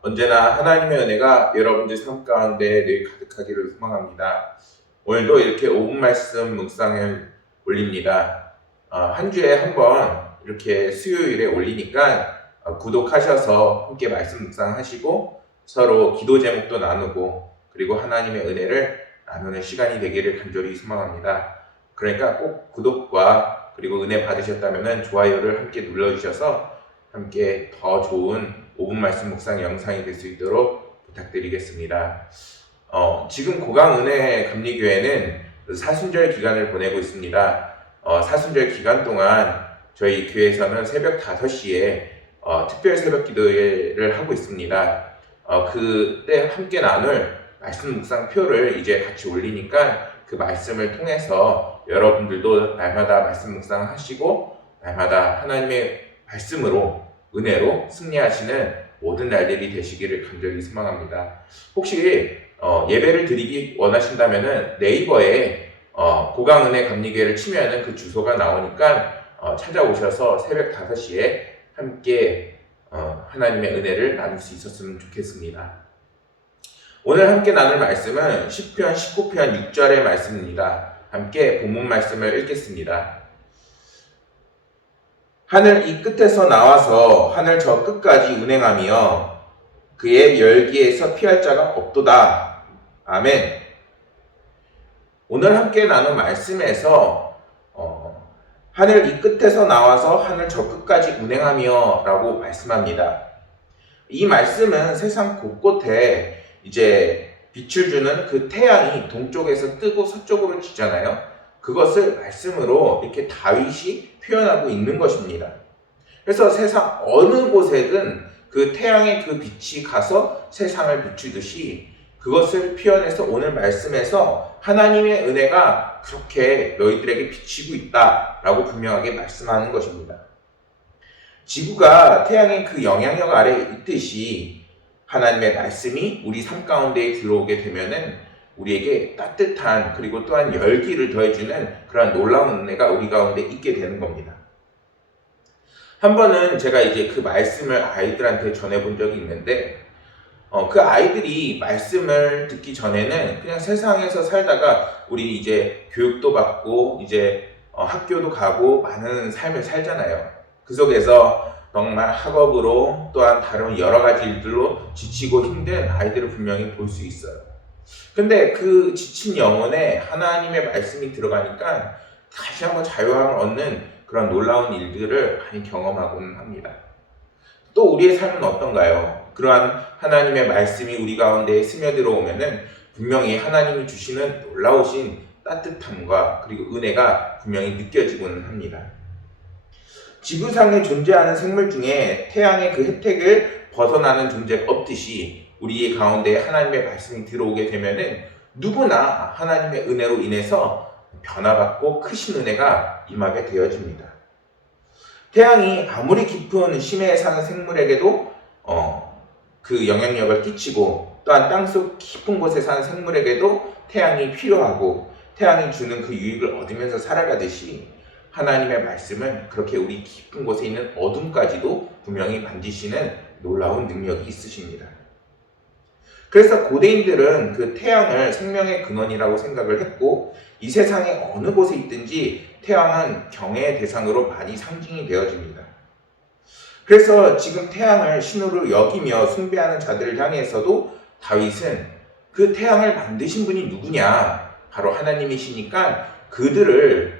언제나 하나님의 은혜가 여러분들 삶 가운데 늘 가득하기를 소망합니다. 오늘도 이렇게 5분 말씀 묵상을 올립니다. 한 주에 한 번 이렇게 수요일에 올리니까 구독하셔서 함께 말씀 묵상하시고 서로 기도 제목도 나누고 그리고 하나님의 은혜를 나누는 시간이 되기를 간절히 소망합니다. 그러니까 꼭 구독과 그리고 은혜 받으셨다면 좋아요를 함께 눌러주셔서 함께 더 좋은 5분 말씀 묵상 영상이 될 수 있도록 부탁드리겠습니다. 지금 고강은혜 감리교회는 사순절 기간을 보내고 있습니다. 사순절 기간 동안 저희 교회에서는 새벽 5시에 특별 새벽 기도회를 하고 있습니다. 그때 함께 나눌 말씀 묵상표를 이제 같이 올리니까 그 말씀을 통해서 여러분들도 날마다 말씀 묵상하시고 날마다 하나님의 말씀으로 은혜로 승리하시는 모든 날들이 되시기를 간절히 소망합니다. 혹시 예배를 드리기 원하신다면 네이버에 고강은혜 감리교회를 치면은 그 주소가 나오니까 찾아오셔서 새벽 5시에 함께 하나님의 은혜를 나눌 수 있었으면 좋겠습니다. 오늘 함께 나눌 말씀은 시편 19편 6절의 말씀입니다. 함께 본문 말씀을 읽겠습니다. 하늘 이 끝에서 나와서 하늘 저 끝까지 운행하며 그의 열기에서 피할 자가 없도다. 아멘. 오늘 함께 나눈 말씀에서 하늘 이 끝에서 나와서 하늘 저 끝까지 운행하며 라고 말씀합니다. 이 말씀은 세상 곳곳에 이제 빛을 주는 그 태양이 동쪽에서 뜨고 서쪽으로 지잖아요. 그것을 말씀으로 이렇게 다윗이 표현하고 있는 것입니다. 그래서 세상 어느 곳에든 그 태양의 그 빛이 가서 세상을 비추듯이 그것을 표현해서 오늘 말씀에서 하나님의 은혜가 그렇게 너희들에게 비치고 있다라고 분명하게 말씀하는 것입니다. 지구가 태양의 그 영향력 아래에 있듯이 하나님의 말씀이 우리 삶 가운데에 들어오게 되면은 우리에게 따뜻한 그리고 또한 열기를 더해주는 그런 놀라운 은혜가 우리 가운데 있게 되는 겁니다. 한 번은 제가 이제 그 말씀을 아이들한테 전해본 적이 있는데 그 아이들이 말씀을 듣기 전에는 그냥 세상에서 살다가 우리 이제 교육도 받고 이제 학교도 가고 많은 삶을 살잖아요. 그 속에서 정말 학업으로 또한 다른 여러 가지 일들로 지치고 힘든 아이들을 분명히 볼 수 있어요. 근데 그 지친 영혼에 하나님의 말씀이 들어가니까 다시 한번 자유함을 얻는 그런 놀라운 일들을 많이 경험하고는 합니다. 또 우리의 삶은 어떤가요? 그러한 하나님의 말씀이 우리 가운데에 스며들어오면은 분명히 하나님이 주시는 놀라우신 따뜻함과 그리고 은혜가 분명히 느껴지고는 합니다. 지구상에 존재하는 생물 중에 태양의 그 혜택을 벗어나는 존재가 없듯이 우리 가운데 하나님의 말씀이 들어오게 되면은 누구나 하나님의 은혜로 인해서 변화받고 크신 은혜가 임하게 되어집니다. 태양이 아무리 깊은 심해에 사는 생물에게도 그 영향력을 끼치고 또한 땅속 깊은 곳에 사는 생물에게도 태양이 필요하고 태양이 주는 그 유익을 얻으면서 살아가듯이 하나님의 말씀은 그렇게 우리 깊은 곳에 있는 어둠까지도 분명히 만지시는 놀라운 능력이 있으십니다. 그래서 고대인들은 그 태양을 생명의 근원이라고 생각을 했고 이 세상의 어느 곳에 있든지 태양은 경외의 대상으로 많이 상징이 되어집니다. 그래서 지금 태양을 신으로 여기며 숭배하는 자들을 향해서도 다윗은 그 태양을 만드신 분이 누구냐? 바로 하나님이시니까 그들을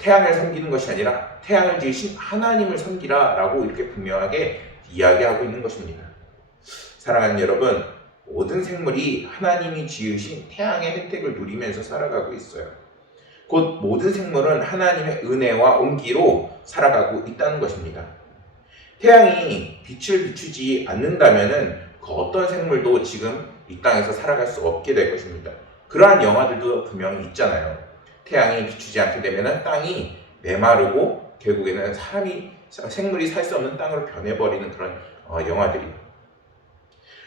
태양을 섬기는 것이 아니라 태양을 지으신 하나님을 섬기라 라고 이렇게 분명하게 이야기하고 있는 것입니다. 사랑하는 여러분, 모든 생물이 하나님이 지으신 태양의 혜택을 누리면서 살아가고 있어요. 곧 모든 생물은 하나님의 은혜와 온기로 살아가고 있다는 것입니다. 태양이 빛을 비추지 않는다면 그 어떤 생물도 지금 이 땅에서 살아갈 수 없게 될 것입니다. 그러한 영화들도 분명히 있잖아요. 태양이 비추지 않게 되면 땅이 메마르고 결국에는 생물이 살 수 없는 땅으로 변해버리는 그런 영화들이에요.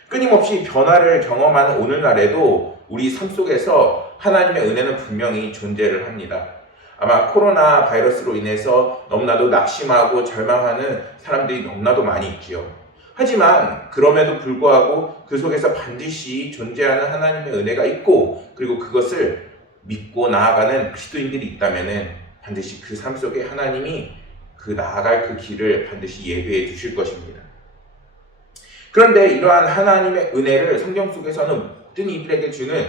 끊임없이 변화를 경험하는 오늘날에도 우리 삶 속에서 하나님의 은혜는 분명히 존재를 합니다. 아마 코로나 바이러스로 인해서 너무나도 낙심하고 절망하는 사람들이 너무나도 많이 있지요. 하지만 그럼에도 불구하고 그 속에서 반드시 존재하는 하나님의 은혜가 있고, 그리고 그것을 믿고 나아가는 그리스도인들이 있다면은 반드시 그 삶 속에 하나님이 그 나아갈 그 길을 반드시 예비해 주실 것입니다. 그런데 이러한 하나님의 은혜를 성경 속에서는 모든 이들에게 주는,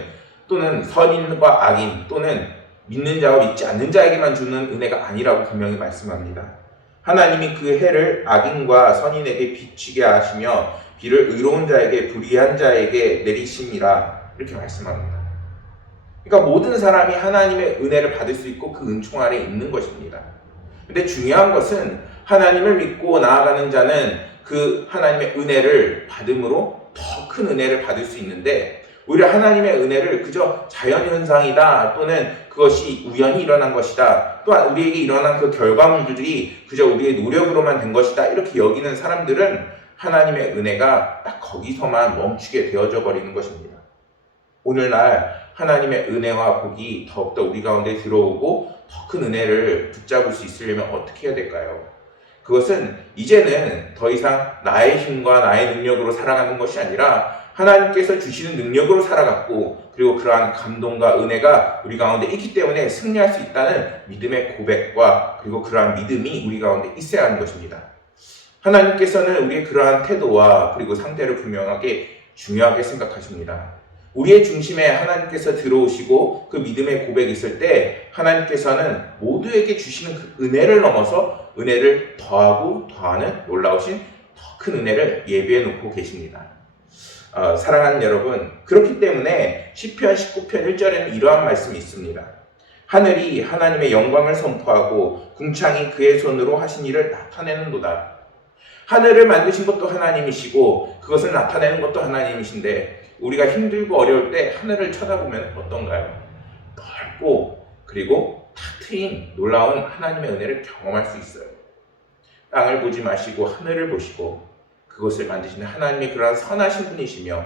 또는 선인과 악인 또는 믿는 자와 믿지 않는 자에게만 주는 은혜가 아니라고 분명히 말씀합니다. 하나님이 그 해를 악인과 선인에게 비추게 하시며 비를 의로운 자에게 불의한 자에게 내리심이라, 이렇게 말씀합니다. 그러니까 모든 사람이 하나님의 은혜를 받을 수 있고 그 은총 아래 있는 것입니다. 근데 중요한 것은 하나님을 믿고 나아가는 자는 그 하나님의 은혜를 받음으로 더 큰 은혜를 받을 수 있는데, 오히려 하나님의 은혜를 그저 자연현상이다, 또는 그것이 우연히 일어난 것이다, 또한 우리에게 일어난 그 결과물들이 그저 우리의 노력으로만 된 것이다, 이렇게 여기는 사람들은 하나님의 은혜가 딱 거기서만 멈추게 되어져 버리는 것입니다. 오늘날 하나님의 은혜와 복이 더욱더 우리 가운데 들어오고 더 큰 은혜를 붙잡을 수 있으려면 어떻게 해야 될까요? 그것은 이제는 더 이상 나의 힘과 나의 능력으로 살아가는 것이 아니라 하나님께서 주시는 능력으로 살아갔고, 그리고 그러한 감동과 은혜가 우리 가운데 있기 때문에 승리할 수 있다는 믿음의 고백과, 그리고 그러한 믿음이 우리 가운데 있어야 하는 것입니다. 하나님께서는 우리의 그러한 태도와 그리고 상태를 분명하게 중요하게 생각하십니다. 우리의 중심에 하나님께서 들어오시고 그 믿음의 고백이 있을 때 하나님께서는 모두에게 주시는 그 은혜를 넘어서 은혜를 더하고 더하는 놀라우신 더 큰 은혜를 예비해 놓고 계십니다. 사랑하는 여러분, 그렇기 때문에 시편 19편 1절에는 이러한 말씀이 있습니다. 하늘이 하나님의 영광을 선포하고 궁창이 그의 손으로 하신 일을 나타내는도다. 하늘을 만드신 것도 하나님이시고 그것을 나타내는 것도 하나님이신데, 우리가 힘들고 어려울 때 하늘을 쳐다보면 어떤가요? 넓고 그리고 탁 트인 놀라운 하나님의 은혜를 경험할 수 있어요. 땅을 보지 마시고 하늘을 보시고 그것을 만드시는 하나님의 그러한 선하신 분이시며,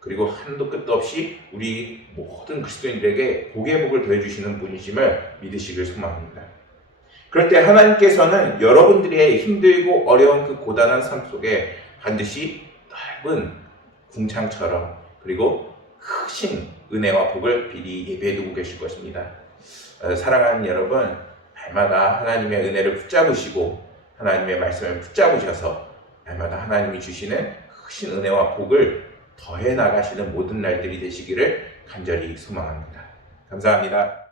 그리고 한도 끝도 없이 우리 모든 그리스도인들에게 복의 복을 더해주시는 분이심을 믿으시길 소망합니다. 그럴 때 하나님께서는 여러분들의 힘들고 어려운 그 고단한 삶 속에 반드시 넓은 궁창처럼 그리고 크신 은혜와 복을 미리 예배해 두고 계실 것입니다. 사랑하는 여러분, 날마다 하나님의 은혜를 붙잡으시고 하나님의 말씀을 붙잡으셔서 날마다 하나님이 주시는 크신 은혜와 복을 더해 나가시는 모든 날들이 되시기를 간절히 소망합니다. 감사합니다.